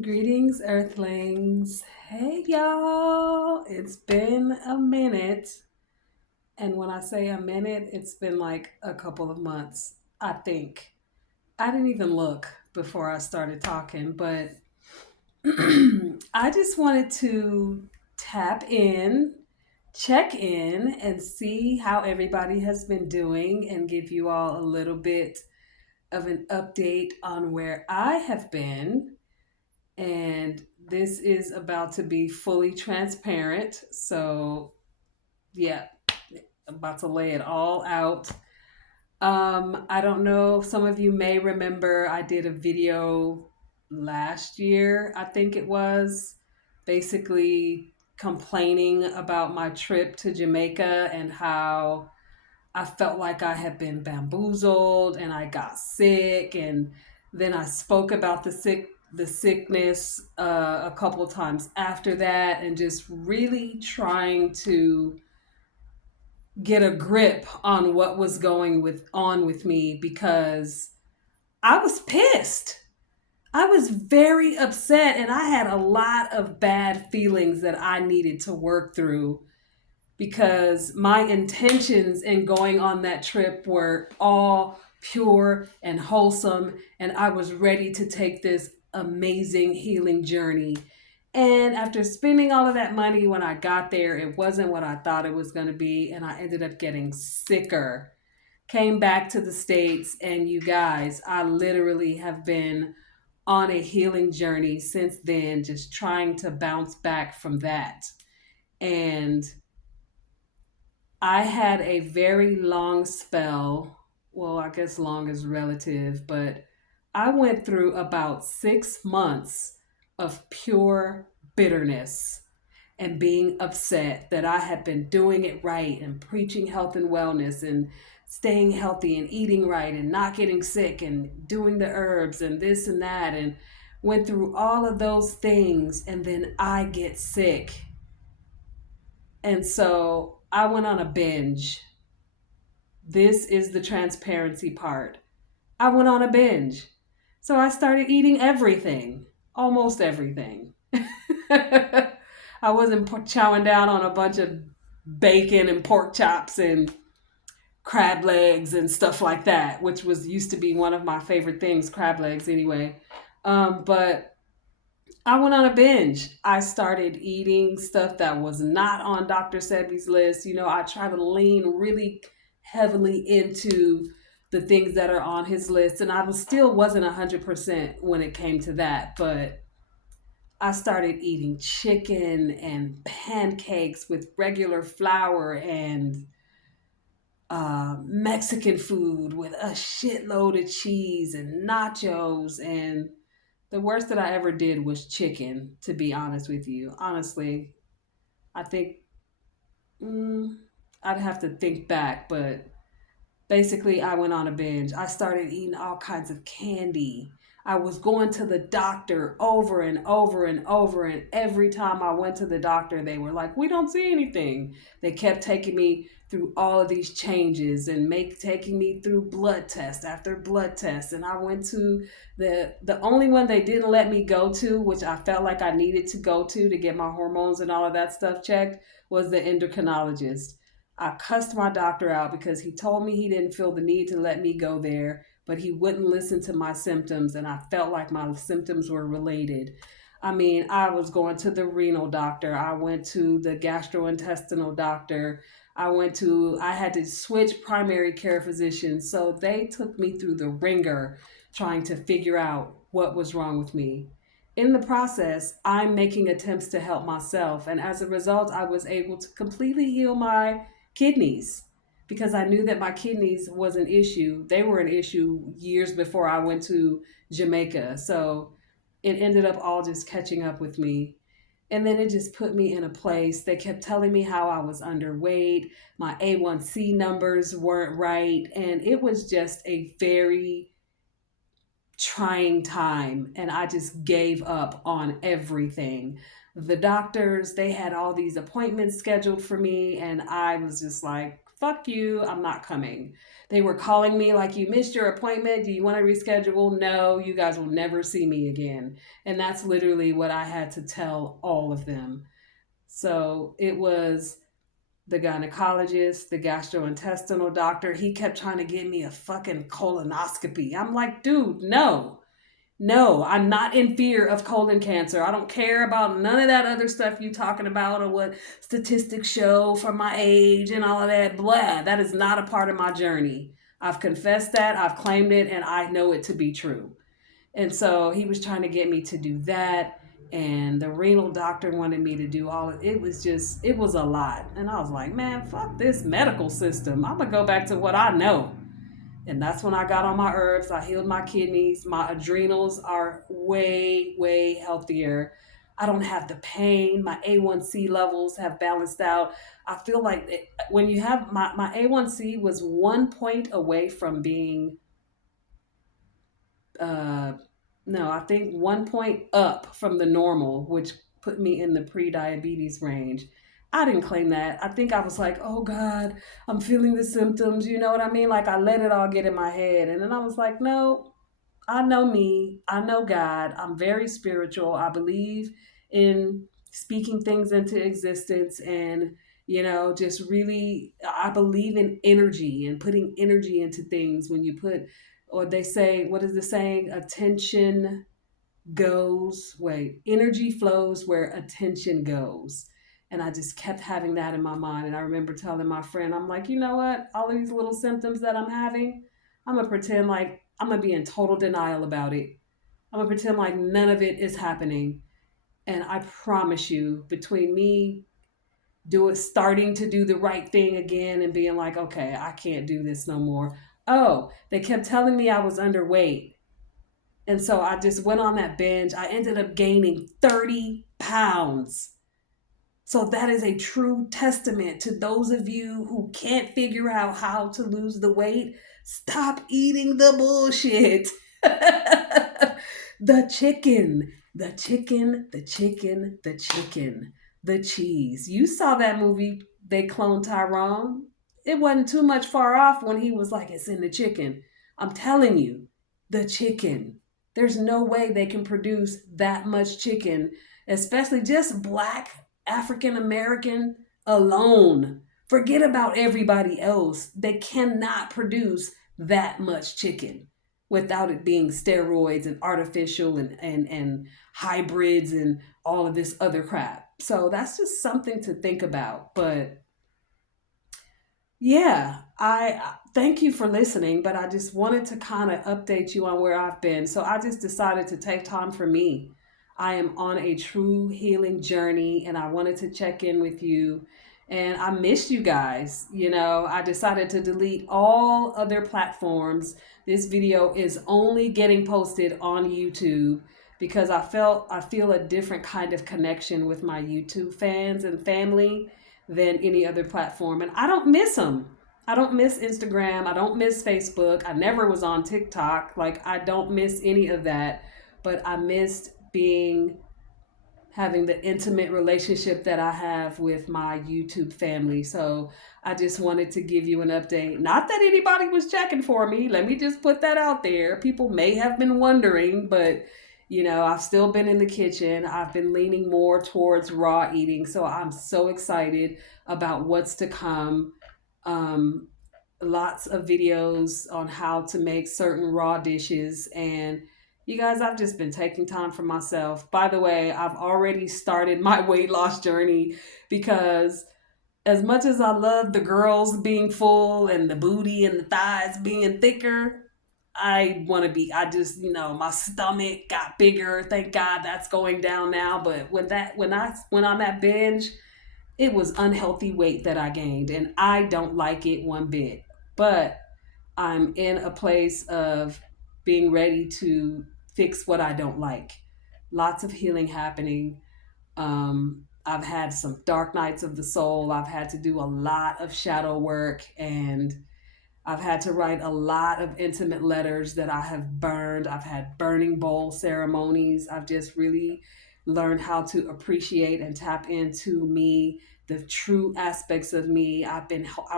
Greetings, Earthlings. Hey, y'all. It's been a minute. And when I say a minute, it's been like a couple of months, I think. I didn't even look before I started talking, but I just wanted to tap in, check in, and see how everybody has been doing and give you all a little bit of an update on where I have been. And this is about to be fully transparent. So, yeah, I'm about to lay it all out. I don't know. Some of you may remember I did a video last year, I think it was, basically complaining about my trip to Jamaica and how I felt like I had been bamboozled and I got sick. And then I spoke about the sickness a couple times after that, and just really trying to get a grip on what was going with on with me, because I was pissed. I was very upset, and I had a lot of bad feelings that I needed to work through, because my intentions in going on that trip were all pure and wholesome, and I was ready to take this amazing healing journey. And after spending all of that money, when I got there, it wasn't what I thought it was going to be, and I ended up getting sicker. Came back to the States, and you guys, I literally have been on a healing journey since then, just trying to bounce back from that. And I had a very long spell. Well, I guess long is relative, but I went through about 6 months of pure bitterness and being upset that I had been doing it right and preaching health and wellness and staying healthy and eating right and not getting sick and doing the herbs and this and that, and went through all of those things, and then I get sick. And so I went on a binge. This is the transparency part. I went on a binge. So I started eating everything, almost everything. I wasn't chowing down on a bunch of bacon and pork chops and crab legs and stuff like that, which was used to be one of my favorite things, crab legs anyway. But I went on a binge. I started eating stuff that was not on Dr. Sebi's list. I try to lean really heavily into the things that are on his list, and I still wasn't 100% when it came to that. But I started eating chicken and pancakes with regular flour, and Mexican food with a shitload of cheese and nachos. And the worst that I ever did was chicken, to be honest with you. Honestly, I think mm, I'd have to think back, but basically, I went on a binge. I started eating all kinds of candy. I was going to the doctor over and over and over, and every time I went to the doctor, they were like, "We don't see anything." They kept taking me through all of these changes and make taking me through blood test after blood test. And I went to the only one they didn't let me go to, which I felt like I needed to go to get my hormones and all of that stuff checked, was the endocrinologist. I cussed my doctor out because he told me he didn't feel the need to let me go there, but he wouldn't listen to my symptoms, and I felt like my symptoms were related. I mean, I was going to the renal doctor, I went to the gastrointestinal doctor, I had to switch primary care physicians. So they took me through the ringer trying to figure out what was wrong with me. In the process, I'm making attempts to help myself. And as a result, I was able to completely heal my kidneys, because I knew that my kidneys was an issue. They were an issue years before I went to Jamaica. So it ended up all just catching up with me. And then it just put me in a place. They kept telling me how I was underweight, my A1C numbers weren't right, and it was just a very trying time, and I just gave up on everything. The doctors, they had all these appointments scheduled for me, and I was just like, fuck you, I'm not coming. They were calling me like, you missed your appointment. Do you want to reschedule? No, you guys will never see me again. And that's literally what I had to tell all of them. So it was the gynecologist, the gastrointestinal doctor. He kept trying to get me a fucking colonoscopy. I'm like, dude, no. No, I'm not in fear of colon cancer. I don't care about none of that other stuff you talking about or what statistics show for my age and all of that. Blah. That is not a part of my journey. I've confessed that, I've claimed it, and I know it to be true. And so he was trying to get me to do that. And the renal doctor wanted me to do all of it. Was just, it was a lot. And I was like, man, fuck this medical system. I'm going to go back to what I know. And that's when I got on my herbs. I healed my kidneys. My adrenals are way, way healthier. I don't have the pain. My A1C levels have balanced out. I feel like when you have my A1C was 1 point away from being, no, I think 1 point up from the normal, which put me in the pre-diabetes range. I didn't claim that. I think I was like, oh God, I'm feeling the symptoms. You know what I mean? Like I let it all get in my head. And then I was like, no, I know me. I know God. I'm very spiritual. I believe in speaking things into existence and, just really, I believe in energy and putting energy into things when you put, or they say, what is the saying? Attention energy flows where attention goes. And I just kept having that in my mind. And I remember telling my friend, I'm like, you know what? All of these little symptoms that I'm having, I'm going to pretend like I'm going to be in total denial about it. I'm going to pretend like none of it is happening. And I promise you, between me starting to do the right thing again and being like, okay, I can't do this no more. Oh, they kept telling me I was underweight. And so I just went on that binge. I ended up gaining 30 pounds. So that is a true testament to those of you who can't figure out how to lose the weight. Stop eating the bullshit. The chicken, the chicken, the chicken, the chicken, the cheese. You saw that movie, They Cloned Tyrone. It wasn't too much far off when he was like, it's in the chicken. I'm telling you, the chicken. There's no way they can produce that much chicken, especially just black African American alone. Forget about everybody else. They cannot produce that much chicken without it being steroids and artificial and hybrids and all of this other crap. So that's just something to think about. But yeah, I thank you for listening, but I just wanted to kind of update you on where I've been. So I just decided to take time for me. I am on a true healing journey and I wanted to check in with you. And I missed you guys. I decided to delete all other platforms. This video is only getting posted on YouTube because I feel a different kind of connection with my YouTube fans and family than any other platform. And I don't miss them. I don't miss Instagram. I don't miss Facebook. I never was on TikTok. Like, I don't miss any of that. But I missed having the intimate relationship that I have with my YouTube family. So I just wanted to give you an update. Not that anybody was checking for me. Let me just put that out there. People may have been wondering, but I've still been in the kitchen. I've been leaning more towards raw eating. So I'm so excited about what's to come. Lots of videos on how to make certain raw dishes. And you guys, I've just been taking time for myself. By the way, I've already started my weight loss journey because as much as I love the girls being full and the booty and the thighs being thicker, I just, my stomach got bigger. Thank God that's going down now. But when I went on that binge, it was unhealthy weight that I gained and I don't like it one bit. But I'm in a place of being ready to fix what I don't like. Lots of healing happening. I've had some dark nights of the soul. I've had to do a lot of shadow work and I've had to write a lot of intimate letters that I have burned. I've had burning bowl ceremonies. I've just really learned how to appreciate and tap into me, the true aspects of me. I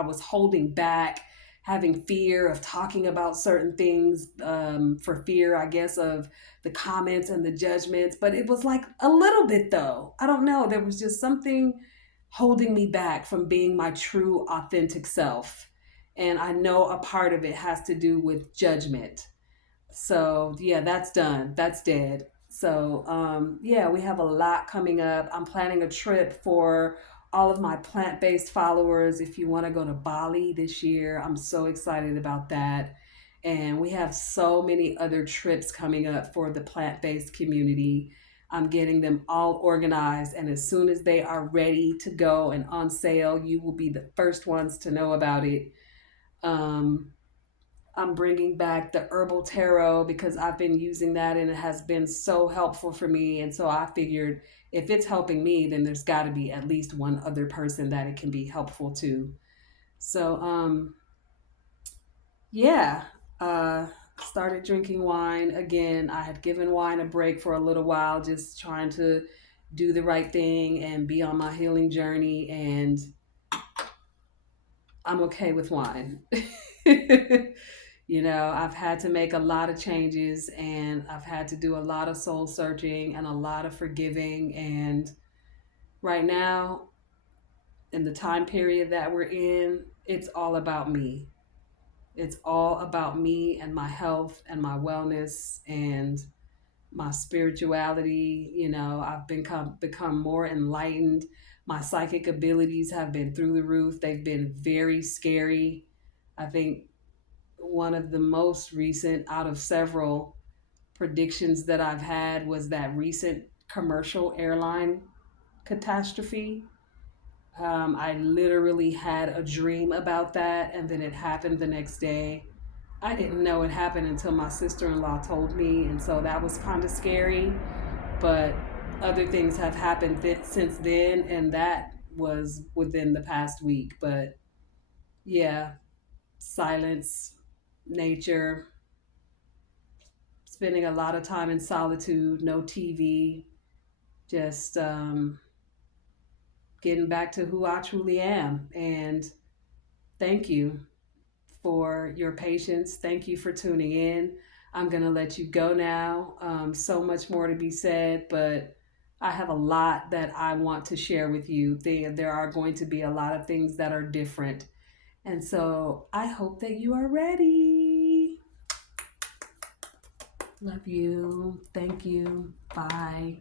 was holding back, having fear of talking about certain things, for fear, I guess, of the comments and the judgments. But it was like a little bit, though. I don't know. There was just something holding me back from being my true, authentic self. And I know a part of it has to do with judgment. So yeah, that's done. That's dead. So yeah, we have a lot coming up. I'm planning a trip for all of my plant-based followers. If you want to go to Bali this year, I'm so excited about that. And we have so many other trips coming up for the plant-based community. I'm getting them all organized, and as soon as they are ready to go and on sale, you will be the first ones to know about it. Um, I'm bringing back the herbal tarot because I've been using that and it has been so helpful for me. And so I figured if it's helping me, then there's got to be at least one other person that it can be helpful to. So, yeah, uh, started drinking wine again. I had given wine a break for a little while, just trying to do the right thing and be on my healing journey. And I'm okay with wine. I've had to make a lot of changes and I've had to do a lot of soul searching and a lot of forgiving. And right now, in the time period that we're in, it's all about me. It's all about me and my health and my wellness and my spirituality. I've become more enlightened. My psychic abilities have been through the roof. They've been very scary. I think one of the most recent out of several predictions that I've had was that recent commercial airline catastrophe. I literally had a dream about that, and then it happened the next day. I didn't know it happened until my sister in law told me, and so that was kind of scary. But other things have happened since then, and that was within the past week. But yeah, silence, nature, spending a lot of time in solitude, no TV, just getting back to who I truly am. And thank you for your patience. Thank you for tuning in. I'm going to let you go now. So much more to be said, but I have a lot that I want to share with you. There are going to be a lot of things that are different. And so I hope that you are ready. Love you. Thank you. Bye.